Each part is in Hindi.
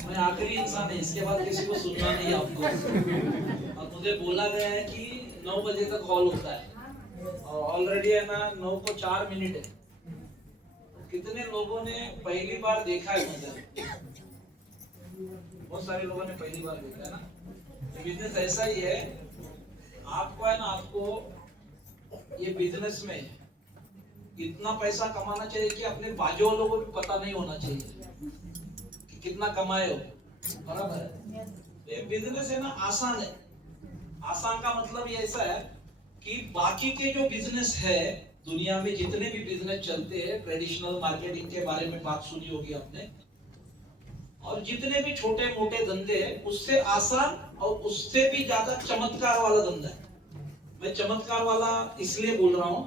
मैं आखिरी इंसान है, इसके बाद किसी को सुनना नहीं आपको। और मुझे बोला गया है कि 9 बजे तक कॉल होता है और ऑलरेडी है ना 9 को 4 मिनट है। तो कितने लोगों ने पहली बार देखा है मुझे? बहुत सारे लोगों ने पहली बार देखा है ना। बिजनेस ऐसा ही है, आपको है ना, आपको ये बिजनेस में इतना पैसा कमाना चाहिए कि अपने बाजू वालों को भी पता नहीं होना चाहिए कि कितना कमाए हो। बराबर है। ये बिजनेस है ना आसान है। आसान का मतलब ये ऐसा है कि बाकी के जो बिजनेस है दुनिया में, जितने भी बिजनेस चलते हैं, ट्रेडिशनल मार्केटिंग के बारे में बात सुनी होगी आपने, और जितने भी छोटे मोटे धंधे हैं उससे आसान और उससे भी ज्यादा चमत्कार वाला धंधा है। मैं चमत्कार वाला इसलिए बोल रहा हूं,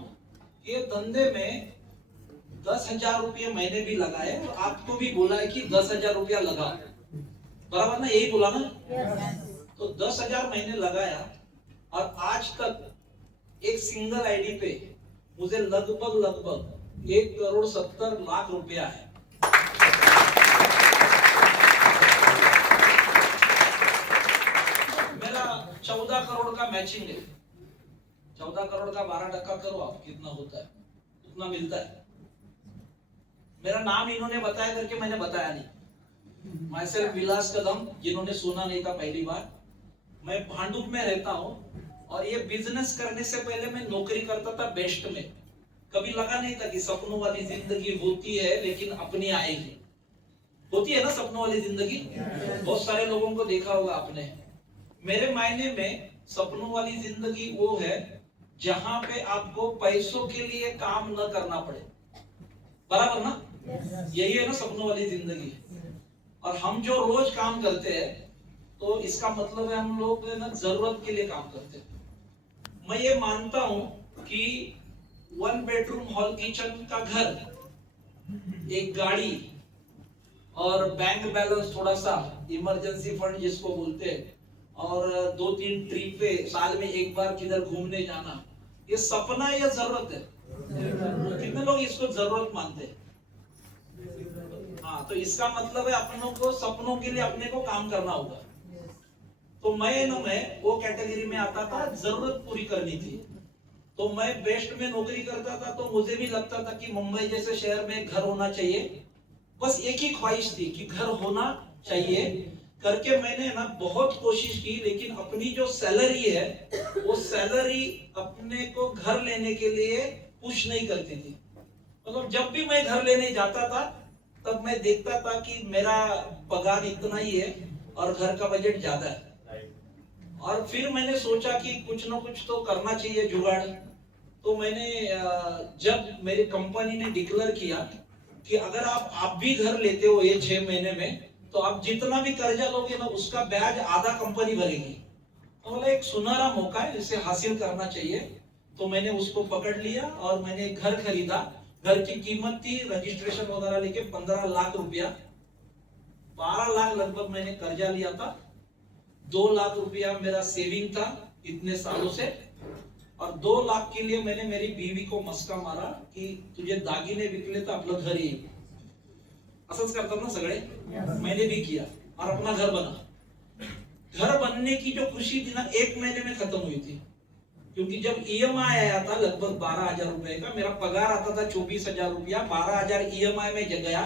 ये धंधे में 10,000 रुपये मैंने भी लगाए और आपको भी बोला है कि 10,000 रुपया लगा, बराबर ना? यही बोला ना? तो 10,000 मैंने लगाया और आज तक एक सिंगल आईडी पे मुझे लगभग 1,70,00,000 रुपया है। मेरा 14 करोड़ का मैचिंग है। 14 करोड़ का 12% करो आप, कितना होता है उतना मिलता है। मेरा नाम इन्होंने बताया करके मैंने बताया नहीं। माई सेल्फ विलास कदम, जिन्होंने सुना नहीं था पहली बार। मैं भांडुप में रहता हूँ और ये बिजनेस करने से पहले मैं नौकरी करता था बेस्ट में। कभी लगा नहीं था कि सपनों वाली जिंदगी होती है लेकिन अपनी आएगी। होती है ना सपनों वाली जिंदगी? बहुत सारे लोगों को देखा होगा आपने। मेरे मायने में सपनों वाली जिंदगी वो है जहां पे आपको पैसों के लिए काम न करना पड़े, बराबर ना? यही है ना सपनों वाली जिंदगी। और हम जो रोज काम करते हैं तो इसका मतलब है हम लोग ना जरूरत के लिए काम करते हैं। मैं ये मानता हूं कि 1 बेडरूम हॉल किचन का घर, एक गाड़ी और बैंक बैलेंस, थोड़ा सा इमरजेंसी फंड जिसको बोलते हैं, और 2-3 ट्रिप पे साल में एक बार किधर घूमने जाना, ये सपना या जरूरत है? कितने लोग इसको जरूरत मानते हैं? हाँ, तो इसका मतलब है अपनों को सपनों के लिए अपने को काम करना होगा। तो मैं वो कैटेगरी में आता था, जरूरत पूरी करनी थी। तो मैं बेस्ट में नौकरी करता था तो मुझे भी लगता था कि मुंबई जैसे शहर में घर होना चाहिए। बस एक ही ख्वाहिश थी कि घर होना चाहिए करके मैंने ना बहुत कोशिश की, लेकिन अपनी जो सैलरी है वो सैलरी अपने को घर लेने के लिए पुश नहीं करती थी। मतलब जब भी मैं घर लेने जाता था तब मैं देखता था कि मेरा पगार इतना ही है और घर का बजट ज्यादा है। और फिर मैंने सोचा कि कुछ ना कुछ तो करना चाहिए जुगाड़। तो मैंने जब मेरी कंपनी ने डिक्लेयर किया कि अगर आप भी घर लेते हो ये 6 महीने में, तो आप जितना भी कर्जा लोगे ना उसका ब्याज आधा कंपनी भरेगी। तो बोला एक सुनहरा मौका है, इसे हासिल करना चाहिए। तो मैंने उसको पकड़ लिया और मैंने घर खरीदा। घर की कीमत थी रजिस्ट्रेशन वगैरह लेके 15 लाख रुपया। 12 लाख लगभग मैंने कर्जा लिया था। 2 लाख रुपया मेरा सेविंग था इतने सालों से, और 2 लाख के लिए मैंने मेरी बीवी को मस्का मारा कि तुझे दागिने विकले तर आपलं घर येईल। असंच करतात ना सगळे? मैंने भी किया और अपना घर बना। घर बनने की जो खुशी थी ना 1 महीने में खत्म हुई थी, क्योंकि जब ईएमआई आया था लगभग 12,000 रुपए का, मेरा पगार आता था 24,000 रुपया, 12,000 ईएमआई में गया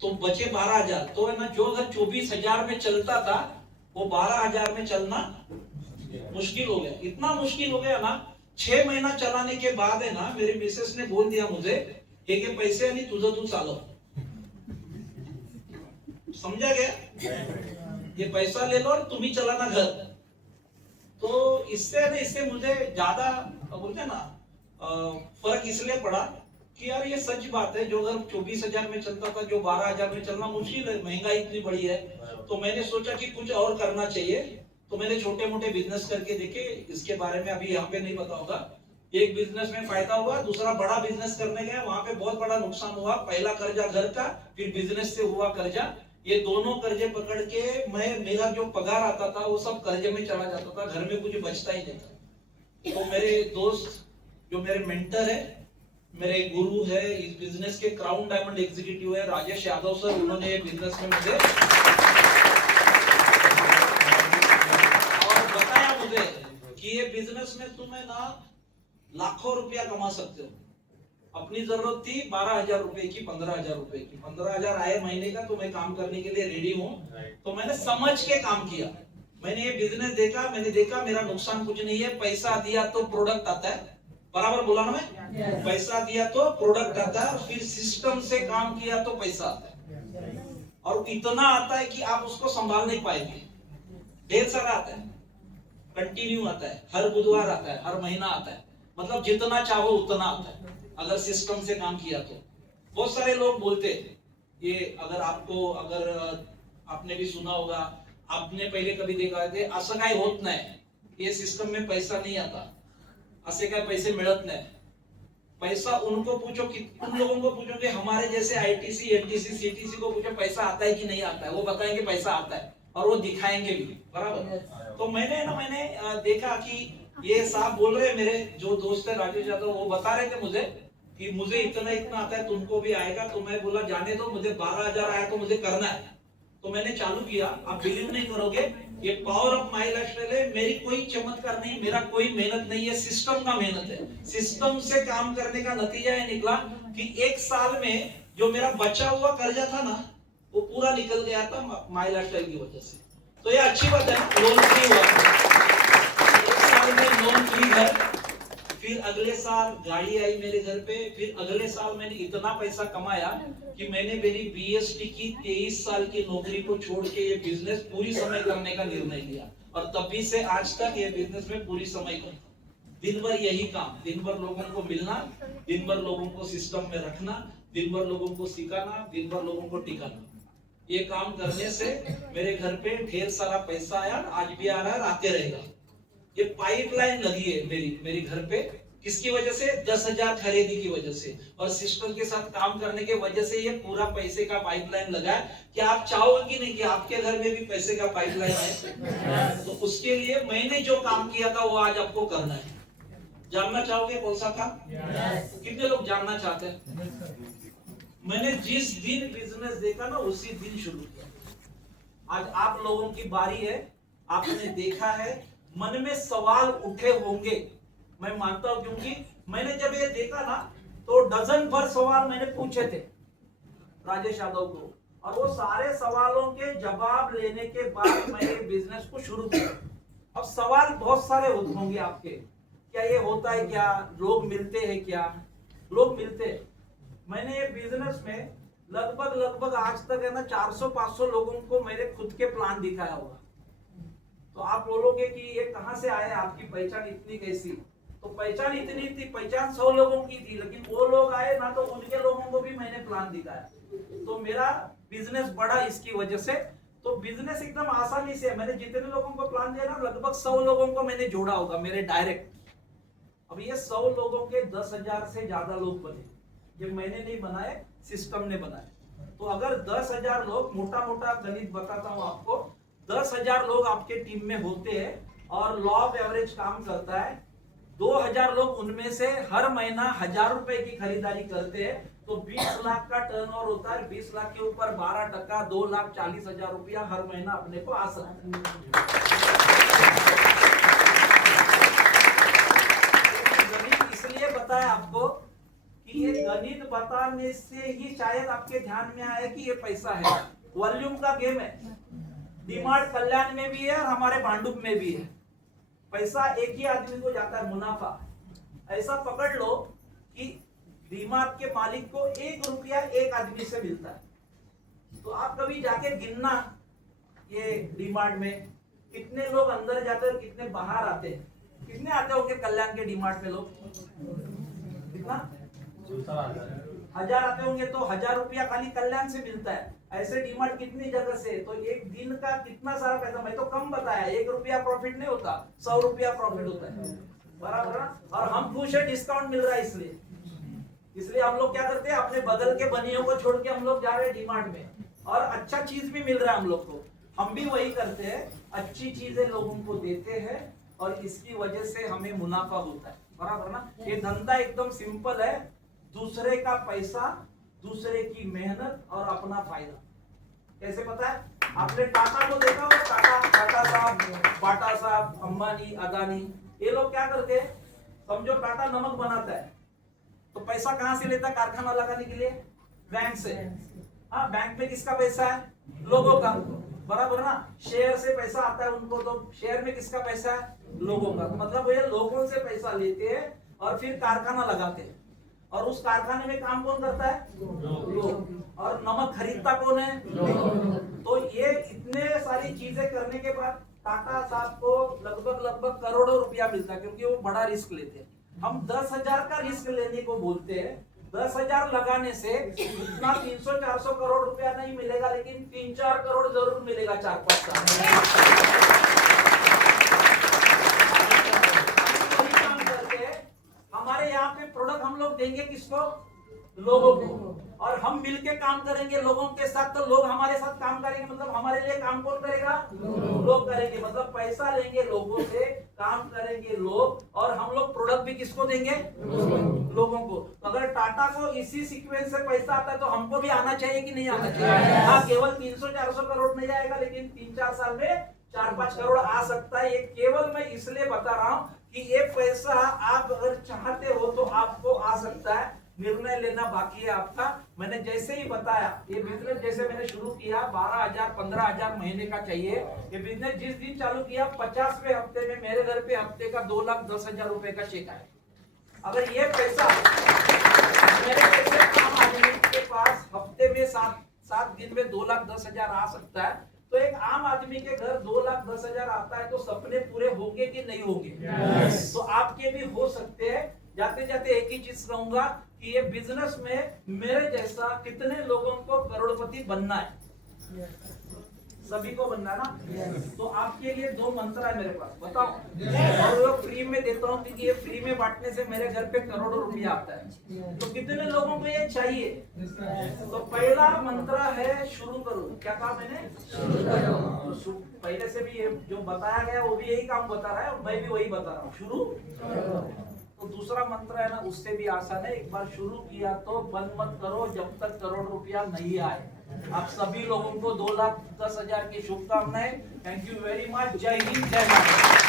तो बचे 12,000। तो है ना, जो अगर 24,000 में चलता था वो 12,000 में चलना मुश्किल हो गया। इतना मुश्किल हो गया ना, 6 महीना चलाने के बाद है ना मेरे मिसेस ने बोल दिया मुझे, हे के पैसे आणि तुझं तू चालव। समझा गया? ये पैसा ले लो और तुम ही चलाना घर। तो इससे मुझे ज्यादा बोलते ना फर्क इसलिए पड़ा कि यार ये सच बात है, जो घर 24,000 में चलता था, जो 12,000 में चलना मुश्किल है, महंगाई इतनी बड़ी है। तो मैंने सोचा कि कुछ और करना चाहिए। तो मैंने छोटे मोटे बिजनेस करके देखे, इसके बारे में अभी यहाँ पे नहीं बताऊंगा। एक बिजनेस में फायदा हुआ, दूसरा बड़ा बिजनेस करने गया, वहां पे बहुत बड़ा नुकसान हुआ। पहला कर्जा घर का, फिर बिजनेस से हुआ कर्जा। ये दोनों कर्जे पकड़ के मेरा जो पगार आता था वो सब कर्जे में चला जाता था, घर में कुछ बचता ही नहीं था। तो मेरे दोस्त जो मेरे मेंटर है, मेरे गुरु है इस बिजनेस के, क्राउन डायमंड एग्जीक्यूटिव है राजेश यादव सर, उन्होंने बिजनेस में मुझे बोलते हैं कि ये बिजनेस में तुम्हें ना लाखों रुपया कमा सकते हो। अपनी जरूरत थी 12,000 रुपए की, 15,000 रुपए की, 15,000 आए महीने का, तो मैं काम करने के लिए रेडी हूँ। तो मैंने समझ के काम किया। मैंने ये बिजनेस देखा, मैंने देखा मेरा नुकसान कुछ नहीं है। पैसा दिया तो प्रोडक्ट आता है, बराबर बोला ना मैं? पैसा दिया तो प्रोडक्ट आता है, फिर सिस्टम से काम किया तो पैसा आता है। और इतना आता है कि आप उसको संभाल नहीं पाएंगे। ढेर सारा आता है, कंटिन्यू आता है, हर बुधवार आता है, हर महीना आता है। मतलब जितना चाहो उतना आता है अगर सिस्टम से काम किया तो। बहुत सारे लोग बोलते हैं ये, अगर आपने भी सुना होगा, आपने पहिले कभी देखा ते असं काय होत नाही, ये सिस्टम में पैसा नहीं आता, असे काय पैसे मिळत नाही। पैसा उनको पूछो कि उन लोगों को पूछो कि हमारे जैसे आईटीसी, एनटीसी, सीटीसी को पूछो पैसा आता है कि नहीं आता है, वो बताएंगे पैसा आता है और वो दिखाएंगे भी, बराबर। तो मैंने देखा कि ये साहब बोल रहे, मेरे जो दोस्त है राजेश यादव, वो बता रहे थे मुझे कि मुझे इतना इतना आता है, तुमको भी आएगा। तो मैं बोला जाने दो, मुझे 12,000 आया तो मुझे करना है। तो मैंने चालू किया। आप बिलीव नहीं करोगे, ये पावर ऑफ माई लाइफस्टाइल है। मेरी कोई चमत्कार नहीं, मेरा कोई मेहनत नहीं है, सिस्टम का मेहनत है। सिस्टम से काम करने का नतीजा ये निकला कि 1 साल में जो मेरा बचा हुआ कर्जा था ना, वो पूरा निकल गया था माई लाइफस्टाइल की वजह से। तो ये अच्छी बात है ना, लोन फ्री हुआ। 1 साल में लोन फ्री घर, फिर अगले साल गाड़ी आई मेरे घर पे, फिर अगले साल मैंने इतना पैसा कमाया कि मैंने मेरी बीएसटी की 23 साल की नौकरी को छोड़ के ये बिजनेस पूरी समय करने का निर्णय लिया। और तभी से आज तक ये बिजनेस में पूरी समय करता हूं। दिन भर यही काम, दिन भर लोगों को मिलना, दिन भर लोगों को सिस्टम में रखना, दिन भर लोगों को सिखाना, दिन भर लोगों को टिकाना। ये काम करने से मेरे घर पे ढेर सारा पैसा आया, आज भी आ रहा है, आते रहेगा। ये पाइपलाइन लगी है मेरी घर पे, किसकी वजह से? 10,000 खरीदी की वजह से और सिस्टम के साथ काम करने के वजह से ये पूरा पैसे का पाइपलाइन लगा है। क्या आप चाहोगे कि नहीं कि आपके घर में भी पैसे का पाइपलाइन आए? तो उसके लिए मैंने जो काम किया था वो आज आपको करना है। जानना चाहोगे कौन सा काम? कितने लोग जानना चाहते हैं? मैंने जिस दिन बिजनेस देखा ना, उसी दिन शुरू किया। आज आप लोगों की बारी है। आपने देखा है, मन में सवाल उठे होंगे, मैं मानता हूं, क्योंकि मैंने जब ये देखा ना तो डजन भर सवाल मैंने पूछे थे राजेश यादव को, और वो सारे सवालों के जवाब लेने के बाद मैंने बिजनेस को शुरू किया। अब सवाल बहुत सारे होंगे आपके, क्या ये होता है क्या, लोग मिलते हैं क्या? लोग मिलते हैं। मैंने ये बिजनेस में लगभग आज तक है ना 400-500 लोगों को मेरे खुद के प्लान दिखाया होगा। तो आप बोलोगे कि ये कहां से आया, आपकी पहचान इतनी कैसी? तो पहचान इतनी थी, पहचान 100 लोगों की थी, लेकिन वो लोग आए ना तो उनके लोगों को भी मैंने प्लान दिखाया। तो मेरा बिजनेस बढ़ा इसकी वजह से। तो बिजनेस एकदम आसानी से, मैंने जितने लोगों को प्लान दिया ना, लगभग 100 लोगों को मैंने जोड़ा होगा मेरे डायरेक्ट। अब ये 100 लोगों के 10,000 से ज्यादा लोग बने। ये मैंने नहीं बनाए, सिस्टम ने बनाए। तो अगर 10,000 लोग, मोटा मोटा गणित बताता हूं आपको, 10,000 लोग आपके टीम में होते हैं और लॉ ऑफ एवरेज काम करता है, 2,000 लोग उनमें से हर महीना 1,000 रुपए की खरीदारी करते हैं, तो 20 लाख का टर्नओवर होता है। 20 लाख के ऊपर 12%, 2,40,000 रुपया हर महीना अपने को आ सकता है। गणित इसलिए बताया आपको कि ये गणित बताने से ही शायद आपके ध्यान में आया कि ये पैसा है। वॉल्यूम का गेम है। डीमार्ट कल्याण में भी है और हमारे भांडुप में भी है। पैसा एक ही आदमी को जाता है, मुनाफा। ऐसा पकड़ लो कि डीमार्ट के मालिक को 1 रुपया एक आदमी से मिलता है। तो आप कभी जाके गिनना, ये डीमार्ट में कितने लोग अंदर जाते हैं और कितने बाहर आते हैं। कितने आते होंगे कल्याण के डीमार्ट में लोग? कितना? 1,000 आते होंगे, तो 1,000 रुपया खाली कल्याण से मिलता है। ऐसे डीमार्ट कितनी जगह से, तो एक दिन का कितना सारा पैसा। मैं तो कम बताया, 1 रुपया प्रॉफिट नहीं होता, 100 रुपया प्रॉफिट होता है, बराबर ना? और हम खुश है, डिस्काउंट मिल रहा है, इसलिए हम लोग क्या करते हैं, अपने बगल के बनियों को छोड़ के हम लोग जा रहे हैं डीमार्ट में, और अच्छा चीज भी मिल रहा है हम लोग को। हम भी वही करते हैं, अच्छी चीजें लोगों को देते हैं और इसकी वजह से हमें मुनाफा होता है, बराबर ना? ये धंधा एकदम सिंपल है, दूसरे का पैसा, दूसरे की मेहनत और अपना फायदा। कैसे पता है? आपने टाटा को देखा हो, टाटा साहब, बाटा साहब, अंबानी, अदानी, ये लोग क्या करते हैं? समझो टाटा नमक बनाता है, तो पैसा कहां से लेता है कारखाना लगाने के लिए? बैंक से। हाँ, बैंक में किसका पैसा है? लोगों का, बराबर ना? शेयर से पैसा आता है उनको, तो शेयर में किसका पैसा है? लोगों का। मतलब ये लोगों से पैसा लेते हैं और फिर कारखाना लगाते हैं, और उस कारखाने में काम कौन करता है? लोग। और नमक खरीदता कौन है? तो ये इतने सारी चीजें करने के बाद टाटा साहब को लगभग करोड़ों रुपया मिलता है, क्योंकि वो बड़ा रिस्क लेते हैं। हम 10,000 का रिस्क लेने को बोलते हैं। 10,000 लगाने से उतना 300-400 करोड़ रुपया नहीं मिलेगा, लेकिन 3-4 करोड़ जरूर मिलेगा 4-5 साल। हमारे यहाँ पे प्रोडक्ट हम लोग देंगे किसको? लोगों को। और हम मिलके काम करेंगे लोगों के साथ, तो लोग हमारे साथ काम करेंगे। मतलब हमारे लिए काम कौन करेगा? लोग करेंगे। मतलब पैसा लेंगे लोगों से, काम करेंगे लोग, और हम लोग प्रोडक्ट भी किसको देंगे? लोगों को। तो अगर टाटा को इसी सीक्वेंस से पैसा आता है, तो हमको भी आना चाहिए कि नहीं आना चाहिए? हाँ, केवल 300-400 करोड़ नहीं आएगा, लेकिन 3-4 साल में 4-5 करोड़ आ सकता है। ये केवल मैं इसलिए बता रहा हूँ कि ये पैसा आप अगर चाहते हो तो आपको आ सकता है। निर्णय लेना बाकी है आपका। मैंने जैसे ही बताया, ये बिजनेस जैसे मैंने शुरू किया 12,000 15,000 महीने का चाहिए। ये बिजनेस जिस दिन चालू किया 50वें हफ्ते में मेरे घर पे हफ्ते का 2,10,000 रुपए का चेक आया। अगर ये पैसा मेरे जैसे आम आदमी के पास हफ्ते में 7 दिन में 2,10,000 आ सकता है, तो एक आम आदमी के घर 2,10,000 आता है, तो सपने पूरे होंगे कि नहीं होंगे? तो आपके भी हो सकते हैं। जाते जाते एक ही चीज कहूंगा कि ये बिजनेस में मेरे जैसा कितने लोगों को करोड़पति बनना है? सभी को बनना ना? तो आपके लिए 2 मंत्र है मेरे पास, बताओ। और वो फ्री में देता हूँ, क्योंकि ये फ्री में बांटने से मेरे घर पे करोड़ों रुपया आता है। तो कितने लोगों को ये चाहिए? तो पहला मंत्र है शुरू करो। क्या कहा मैंने? तो पहले से भी ये जो बताया गया वो भी यही काम बता रहा है, और मैं भी वही बता रहा हूँ, शुरू। तो दूसरा मंत्र है ना, उससे भी आसान है। एक बार शुरू किया तो बंद मत करो जब तक करोड़ रुपया नहीं आए। आप सभी लोगों को 2,10,000 की शुभकामनाएं। Thank you very much. जय हिंद, जय भारत।